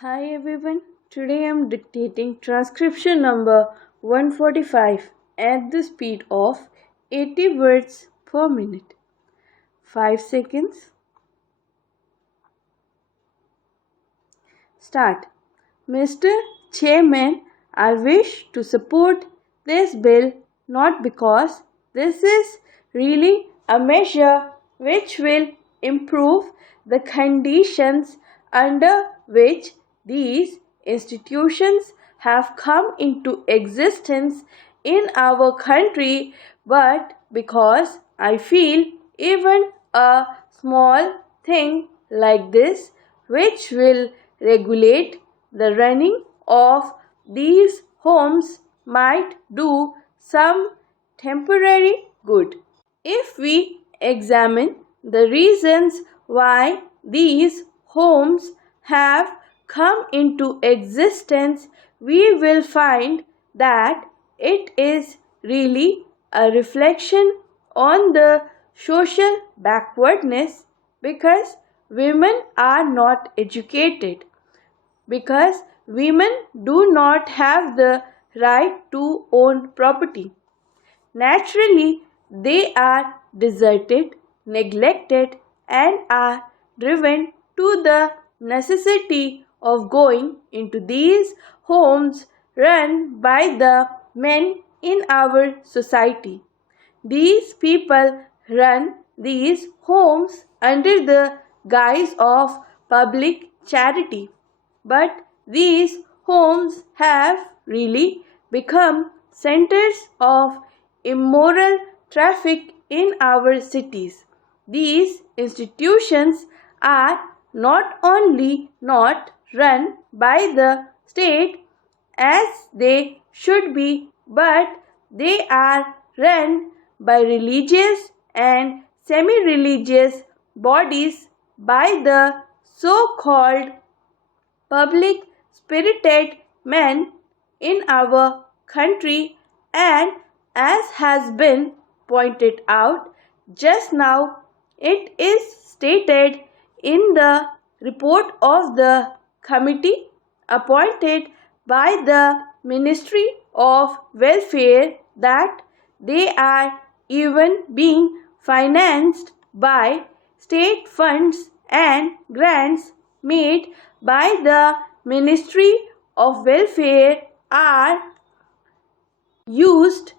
Hi everyone, today I am dictating transcription number 145 at the speed of 80 words per minute. 5 seconds. Start. Mr. Chairman, I wish to support this bill not because this is really a measure which will improve the conditions under which these institutions have come into existence in our country, but because I feel even a small thing like this, which will regulate the running of these homes, might do some temporary good. If we examine the reasons why these homes have come into existence, we will find that it is really a reflection on the social backwardness, because women are not educated, because women do not have the right to own property. Naturally, they are deserted, neglected, and are driven to the necessity of going into these homes run by the men in our society. These people run these homes under the guise of public charity, but these homes have really become centers of immoral traffic in our cities. These institutions are not only not run by the state as they should be, but they are run by religious and semi-religious bodies, by the so-called public spirited men in our country, and as has been pointed out just now, it is stated in the report of the committee appointed by the Ministry of Welfare that they are even being financed by state funds and grants made by the Ministry of Welfare are used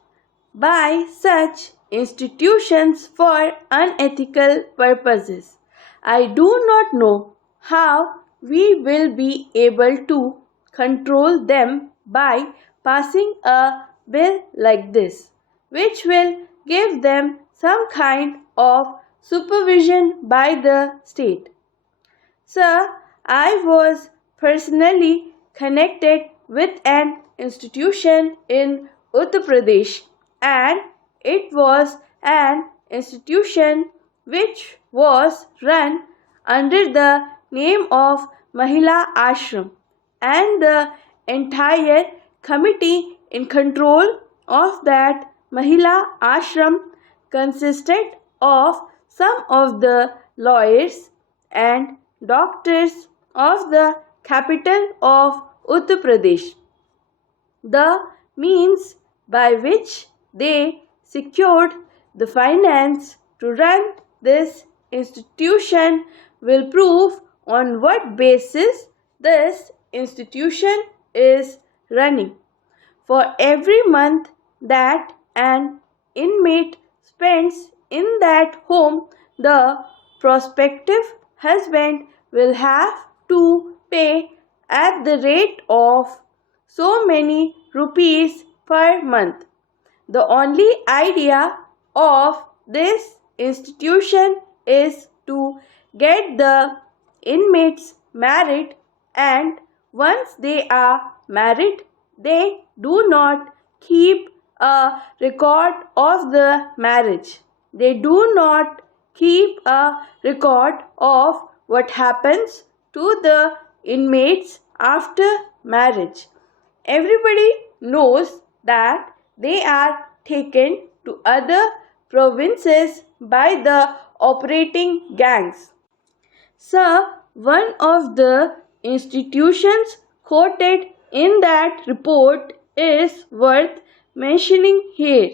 by such institutions for unethical purposes. I do not know how we will be able to control them by passing a bill like this, which will give them some kind of supervision by the state. Sir, I was personally connected with an institution in Uttar Pradesh, and it was an institution which was run under the name of Mahila Ashram, and the entire committee in control of that Mahila Ashram consisted of some of the lawyers and doctors of the capital of Uttar Pradesh. The means by which they secured the finance to run this institution will prove on what basis this institution is running. For every month that an inmate spends in that home, the prospective husband will have to pay at the rate of so many rupees per month. The only idea of this institution is to get the inmates married, and once they are married, they do not keep a record of the marriage. They do not keep a record of what happens to the inmates after marriage. Everybody knows that they are taken to other provinces by the operating gangs. Sir, one of the institutions quoted in that report is worth mentioning here.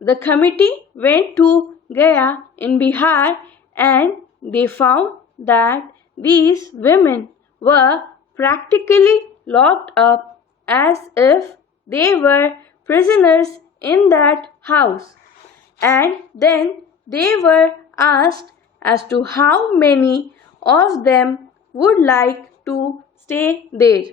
The committee went to Gaya in Bihar and they found that these women were practically locked up as if they were prisoners in that house. And then they were asked as to how many of them would like to stay there.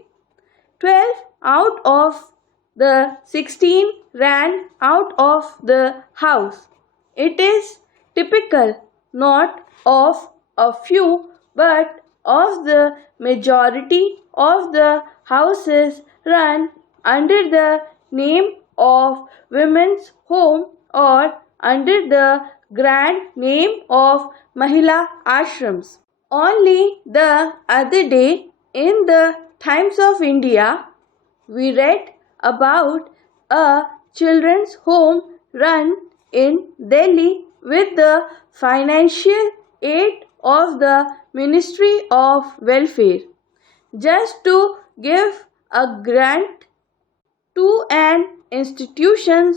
12 out of the 16 ran out of the house. It is typical not of a few but of the majority of the houses run under the name of women's home or under the grand name of Mahila Ashrams. Only the other day in the Times of India, we read about a children's home run in Delhi with the financial aid of the Ministry of Welfare just to give a grant to an institution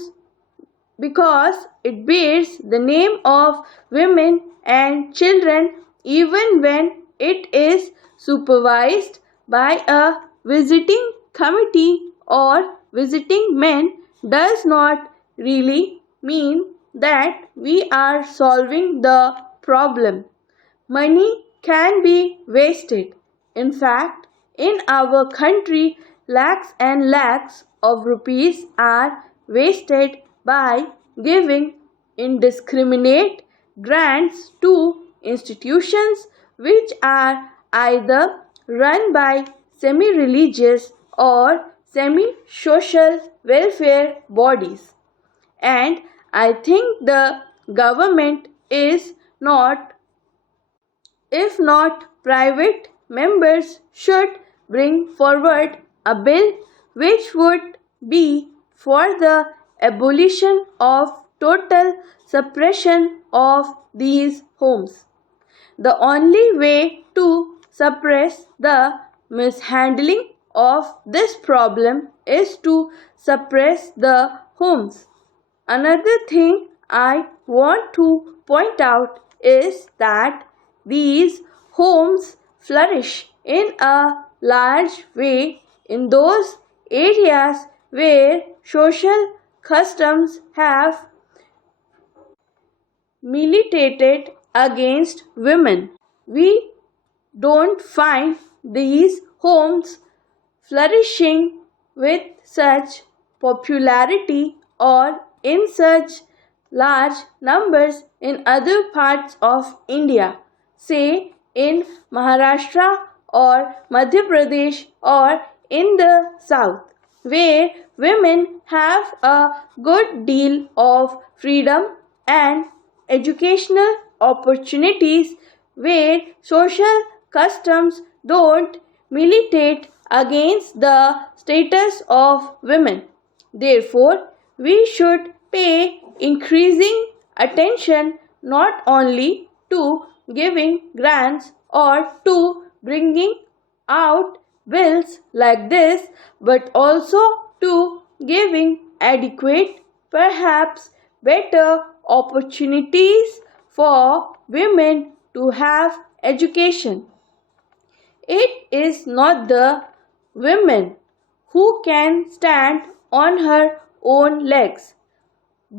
because it bears the name of women and children even when it is supervised by a visiting committee or visiting men does not really mean that we are solving the problem. Money can be wasted. In fact, in our country, lakhs and lakhs of rupees are wasted by giving indiscriminate grants to institutions which are either run by semi-religious or semi-social welfare bodies. And I think the government is not, if not private members should bring forward a bill which would be for the abolition of total suppression of these homes. The only way to suppress the mishandling of this problem is to suppress the homes. Another thing I want to point out is that these homes flourish in a large way in those areas where social customs have militated against women. We don't find these homes flourishing with such popularity or in such large numbers in other parts of India, say in Maharashtra or Madhya Pradesh or in the south, where women have a good deal of freedom and educational opportunities, where social customs don't militate against the status of women. Therefore, we should pay increasing attention not only to giving grants or to bringing out bills like this, but also to giving adequate, perhaps better opportunities for women to have education. It is not the woman who can stand on her own legs,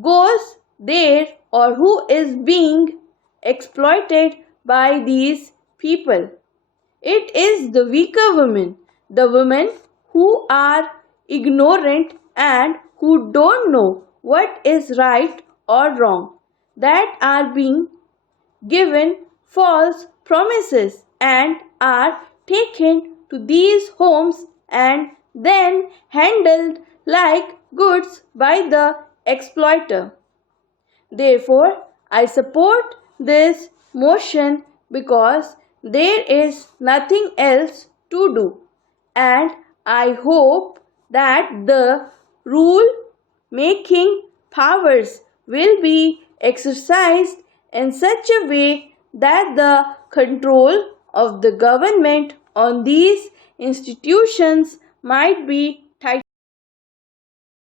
goes there, or who is being exploited by these people. It is the weaker women, the women who are ignorant and who don't know what is right or wrong, that are being given false promises and are taken to these homes and then handled like goods by the exploiter. Therefore, I support this motion because there is nothing else to do, and I hope that the rule making powers will be exercised in such a way that the control of the government on these institutions might be